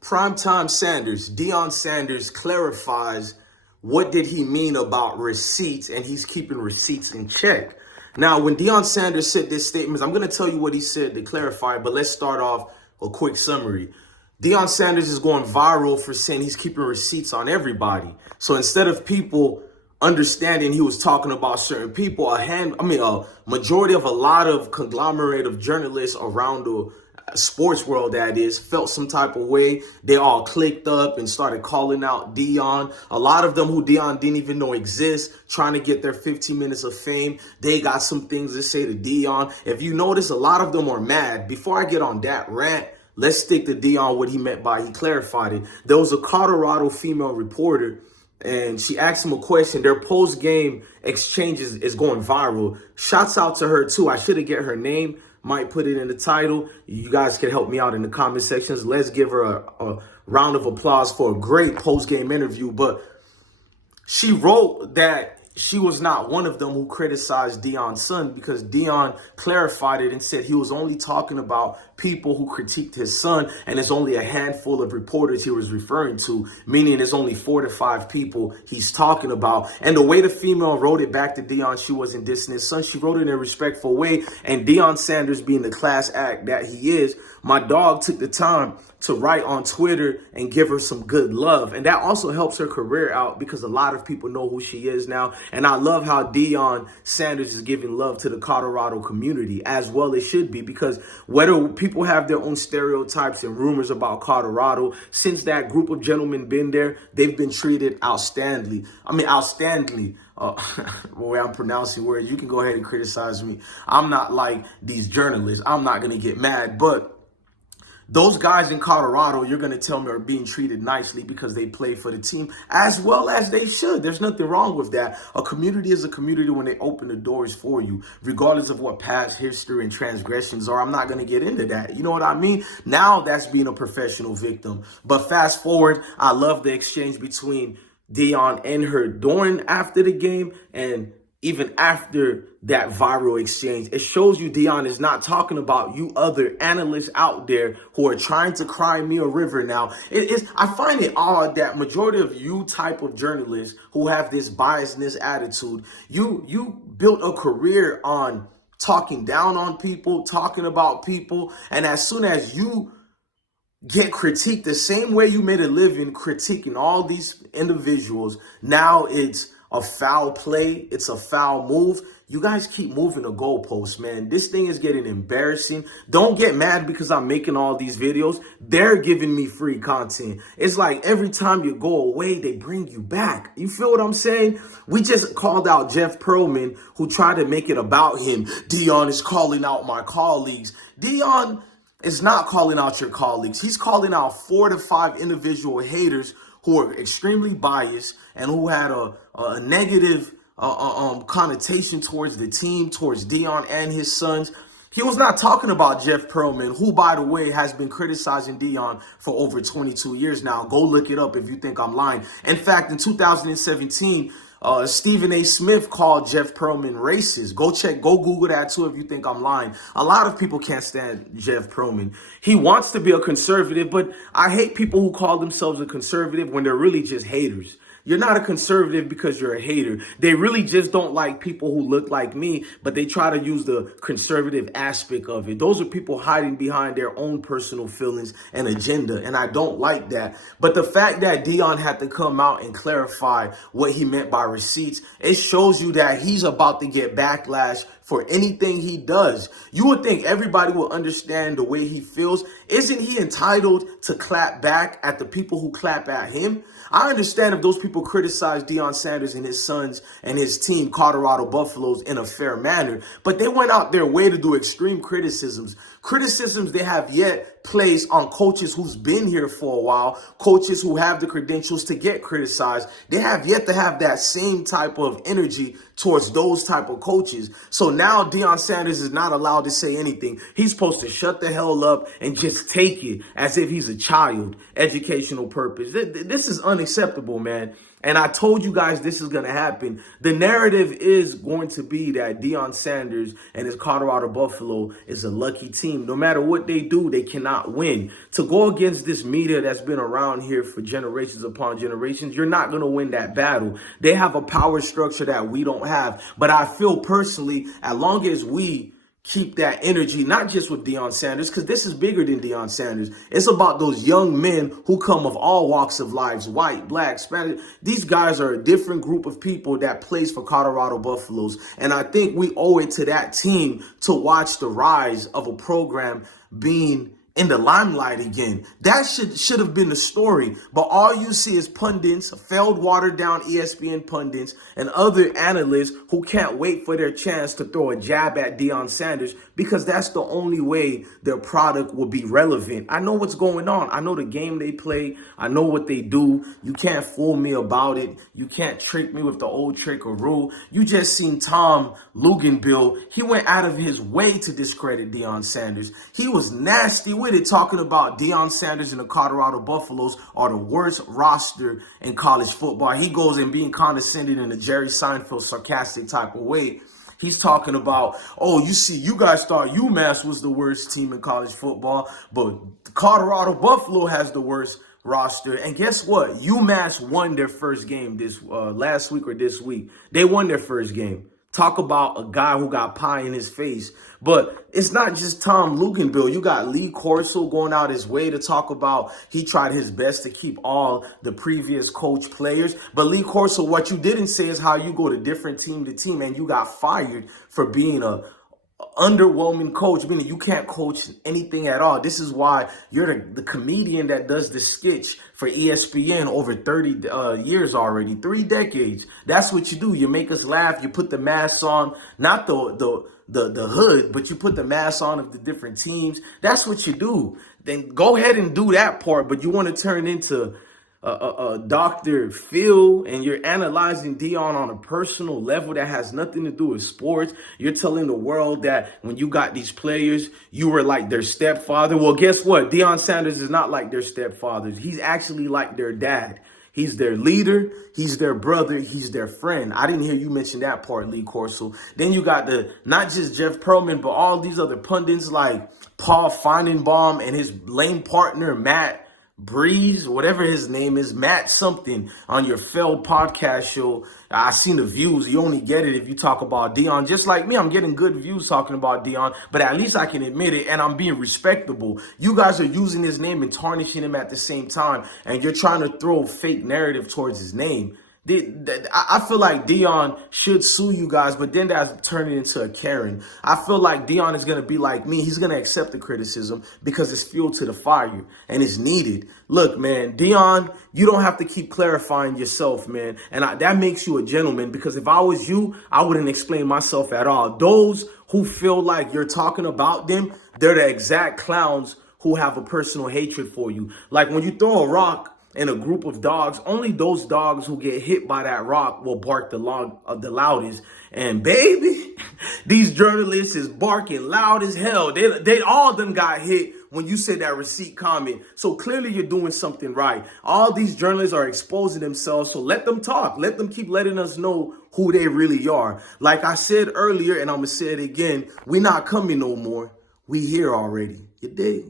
Primetime Sanders, Deion Sanders clarifies what did he mean about receipts, and he's keeping receipts in check. Now, when Deion Sanders said this statement, I'm going to tell you what he said to clarify, but let's start off a quick summary. Deion Sanders is going viral for saying he's keeping receipts on everybody. So instead of people understanding he was talking about certain people, a majority of a lot of conglomerate of journalists around the sports world, that is, felt some type of way. They all clicked up and started calling out Deion. A lot of them who Deion didn't even know exist, trying to get their 15 minutes of fame. They got some things to say to Deion. If you notice, a lot of them are mad. Before I get on that rant, let's stick to Deion, what he meant by he clarified it. There was a Colorado female reporter, and she asked him a question. Their post-game exchanges is going viral. Shouts out to her, too. I should have get her name. Might put it in the title. You guys can help me out in the comment sections. Let's give her a round of applause for a great post-game interview. But she wrote that she was not one of them who criticized Deion's son, because Deion clarified it and said he was only talking about people who critiqued his son, and it's only a handful of reporters he was referring to, meaning it's only 4 to 5 people he's talking about. And the way the female wrote it back to Deion, she wasn't dissing his son. She wrote it in a respectful way. And Deion Sanders, being the class act that he is, my dog took the time to write on Twitter and give her some good love. And that also helps her career out, because a lot of people know who she is now. And I love how Deion Sanders is giving love to the Colorado community, as well it should be, because whether people have their own stereotypes and rumors about Colorado, since that group of gentlemen been there, they've been treated outstandingly. The way I'm pronouncing words, you can go ahead and criticize me. I'm not like these journalists. I'm not going to get mad, but those guys in Colorado, you're going to tell me, are being treated nicely because they play for the team, as well as they should. There's nothing wrong with that. A community is a community when they open the doors for you, regardless of what past history and transgressions are. I'm not going to get into that. You know what I mean? Now that's being a professional victim. But fast forward, I love the exchange between Deion and her during, after the game, and even after that viral exchange. It shows you Deion is not talking about you other analysts out there who are trying to cry me a river now. I find it odd that majority of you type of journalists who have this biasness attitude, you built a career on talking down on people, talking about people, and as soon as you get critiqued the same way you made a living critiquing all these individuals, now it's a foul play, it's a foul move. You guys keep moving the goalposts, man. This thing is getting embarrassing. Don't get mad because I'm making all these videos. They're giving me free content. It's like every time you go away, they bring you back. You feel what I'm saying? We just called out Jeff Pearlman, who tried to make it about him. Deion is calling out my colleagues. Deion is not calling out your colleagues. He's calling out 4 to 5 individual haters who are extremely biased and who had a negative connotation towards the team, towards Deion and his sons. He was not talking about Jeff Pearlman, who, by the way, has been criticizing Deion for over 22 years now. Go look it up if you think I'm lying. In fact, in 2017, Stephen A. Smith called Jeff Pearlman racist. Go Google that too if you think I'm lying. A lot of people can't stand Jeff Pearlman. He wants to be a conservative, but I hate people who call themselves a conservative when they're really just haters. You're not a conservative because you're a hater. They really just don't like people who look like me, but they try to use the conservative aspect of it. Those are people hiding behind their own personal feelings and agenda, and I don't like that. But the fact that Deion had to come out and clarify what he meant by receipts, it shows you that he's about to get backlash for anything he does. You would think everybody will understand the way he feels. Isn't he entitled to clap back at the people who clap at him? I understand if those people criticize Deion Sanders and his sons and his team, Colorado Buffaloes, in a fair manner, but they went out their way to do extreme criticisms they have yet placed on coaches who's been here for a while, coaches who have the credentials to get criticized. They have yet to have that same type of energy towards those type of coaches. So now Deion Sanders is not allowed to say anything. He's supposed to shut the hell up and just take it as if he's a child. Educational purpose. This is unacceptable, man. And I told you guys this is going to happen. The narrative is going to be that Deion Sanders and his Colorado Buffalo is a lucky team. No matter what they do, they cannot win. To go against this media that's been around here for generations upon generations, you're not going to win that battle. They have a power structure that we don't have. But I feel personally, as long as we keep that energy, not just with Deion Sanders, because this is bigger than Deion Sanders. It's about those young men who come of all walks of lives, white, black, Spanish. These guys are a different group of people that plays for Colorado Buffaloes. And I think we owe it to that team to watch the rise of a program being in the limelight again. That should have been the story. But all you see is pundits, failed, watered down ESPN pundits, and other analysts who can't wait for their chance to throw a jab at Deion Sanders because that's the only way their product will be relevant. I know what's going on. I know the game they play. I know what they do. You can't fool me about it. You can't trick me with the old trickaroo. You just seen Tom Luganbill. He went out of his way to discredit Deion Sanders. He was nasty with it, talking about Deion Sanders and the Colorado Buffaloes are the worst roster in college football. He goes and being condescending in a Jerry Seinfeld sarcastic type of way. He's talking about, oh, you see, you guys thought UMass was the worst team in college football, but Colorado Buffalo has the worst roster. And guess what? UMass won their first game this last week or this week. They won their first game. Talk about a guy who got pie in his face. But it's not just Tom Luganbill. You got Lee Corso going out his way to talk about he tried his best to keep all the previous coach players. But Lee Corso, what you didn't say is how you go to different team to team and you got fired for being a underwhelming coach, meaning you can't coach anything at all. This is why you're the comedian that does the sketch for ESPN over 30 years already, 3 decades. That's what you do. You make us laugh. You put the masks on, not the hood, but you put the masks on of the different teams. That's what you do. Then go ahead and do that part, but you want to turn into Dr. Phil, and you're analyzing Deion on a personal level that has nothing to do with sports. You're telling the world that when you got these players, you were like their stepfather. Well, guess what? Deion Sanders is not like their stepfathers. He's actually like their dad. He's their leader. He's their brother. He's their friend. I didn't hear you mention that part, Lee Corso. Then you got not just Jeff Pearlman, but all these other pundits like Paul Feinenbaum and his lame partner, Matt Breeze, whatever his name is, Matt something, on your failed podcast show. I seen the views. You only get it if you talk about Deion. Just like me, I'm getting good views talking about Deion, but at least I can admit it, and I'm being respectable. You guys are using his name and tarnishing him at the same time, and you're trying to throw a fake narrative towards his name. I feel like Deion should sue you guys, but then that's turning into a Karen. I feel like Deion is going to be like me. He's going to accept the criticism because it's fuel to the fire and it's needed. Look, man, Deion, you don't have to keep clarifying yourself, man. And that makes you a gentleman, because if I was you, I wouldn't explain myself at all. Those who feel like you're talking about them, they're the exact clowns who have a personal hatred for you. Like when you throw a rock in a group of dogs, only those dogs who get hit by that rock will bark the loudest. And baby, these journalists is barking loud as hell. They all of them got hit when you said that receipt comment. So clearly you're doing something right. All these journalists are exposing themselves, so let them talk. Let them keep letting us know who they really are. Like I said earlier, and I'm going to say it again, we not coming no more. We here already. You dig?